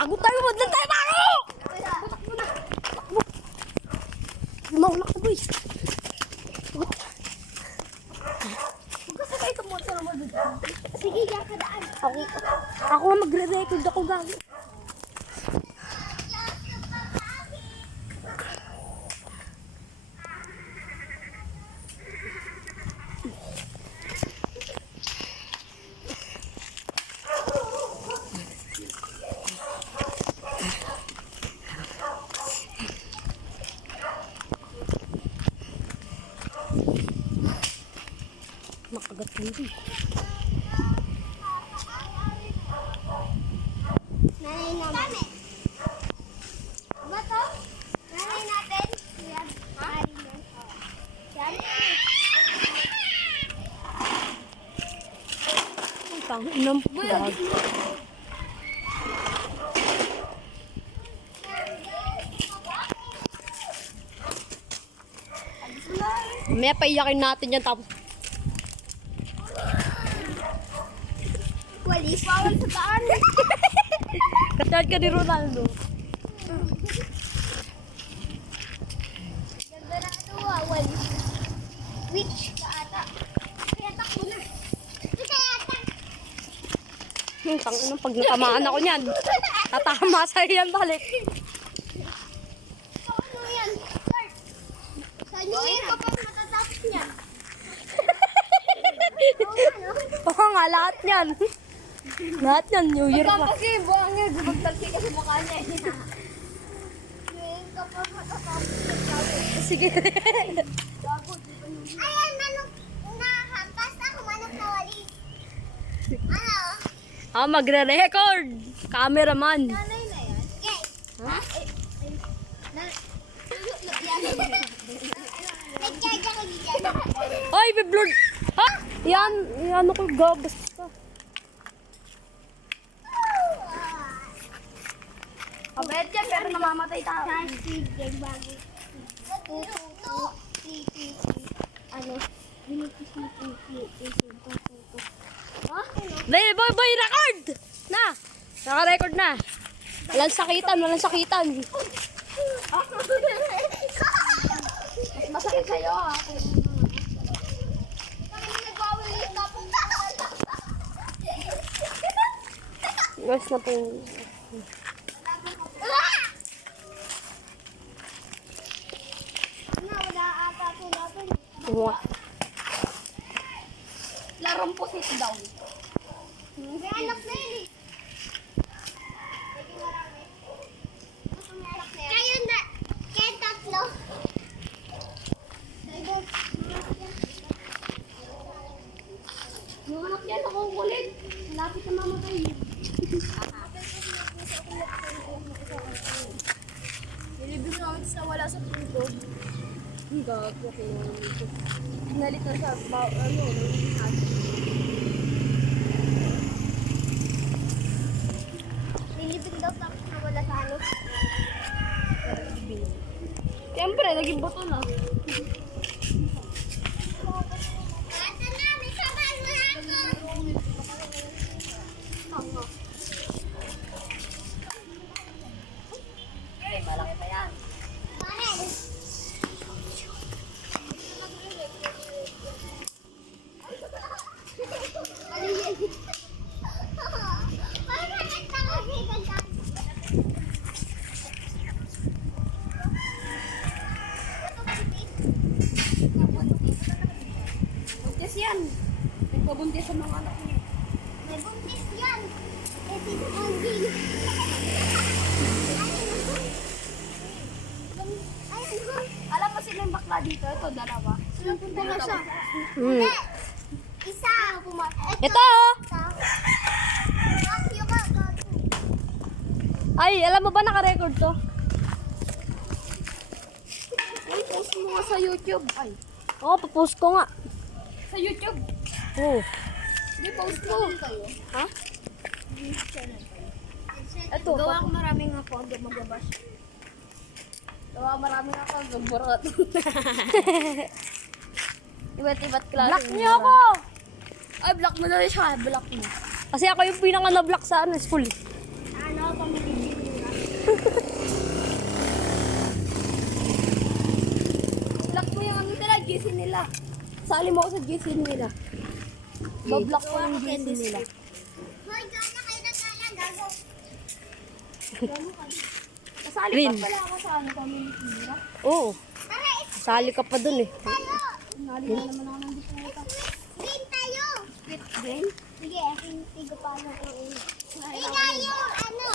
Tago tayo, wag lang tayo tago! Maulak na boys. Magkasakay ka mo sa naman dito. Sige, yan ka daan. Ako na magre-record ako gago. Makagat ka nito. Nanay namin. Ba to? Nanay natin. Yan. Yan. Yan. Ang tanginang pagod. Mamaya paiyakin natin yan tapos Walis. Bawal sa daan. katad ka ni Ronaldo. Ganda na ito walis. Witch ka ata. Kaya takbo na. Kaya takbo. Tanginang pag natamaan ako niyan. Tatama sa'yo yan balik. So, ano yan? Start. Sa New Year ka pa matatapos niyan. Oo nga, lahat yan. Lahat yan, New Year pa. Kasi buwang niya, gumagtalki ka sa mukha niya. New Year ka pa matatapos niyan. Sige. Ayan, manok na hampas ako, manok na walis. Ano? Magre-record. Cameraman. Nanay na yan? Okay. Ha? Nagkaya ko dyan. Ay, be-blurred. Ha? Yan, ano ko gabas ka. Kabet yan, pero namamatay tao. Bago. Ano? Ha? Dahil, boy, record! Na! Naka-record na. Walang sakitan, walang sakitan. Masakit sa'yo ha. Guys na po. Wala ata ito natin. Wow. Larong pusit daw. May anak na yun eh. Kaya na. Kaya tatlo. Yung anak yan, ako kulit. Malapit na mamatay. Nilibig namin sa wala sa puto. Ang gago ko. Pinalit na sa ano, nilibig daw tapos na wala sa ano. Siyempre, naging buto na. Ata na, may sabay mo ako. Ay, malaki pa yan. Manel. Buntis yan. Nagpabuntis sa mga anak niya. May buntis yan. Eh, dito bonding. Ayun. Alam mo sila yung bakla dito? Ito, dalawa. Sino punta na siya? Hmm. Isa. Ito! Bakyo ka, gago. Ay, alam mo ba naka-record to? Ay, post mo nga sa YouTube. Ay. Oo, papost ko nga. Sa YouTube? Oo. Hindi, post mo. Ha? Ito, gawa ko maraming ako, hindi magbabash. Gawa maraming ako, magburat. Iba't klase. Block niyo ako! Ay, block mo na rin siya. Block mo. Kasi ako yung pinaka na-block sa school. Ano, pamilipin mo na. Block mo yung ano nila, GC nila. Sali mo ako sa GC nila. Bablock ko yung GC nila. Hoy, gana kayo na kaya, gago. Kasali Rin. pa pala ako sa ano, pamilipin nila. Oo. Sali ka pa dun eh. Nali na naman ako ng dito. Green tayo! Green? Sige, aking tigo pa ako. Sige, yung ano,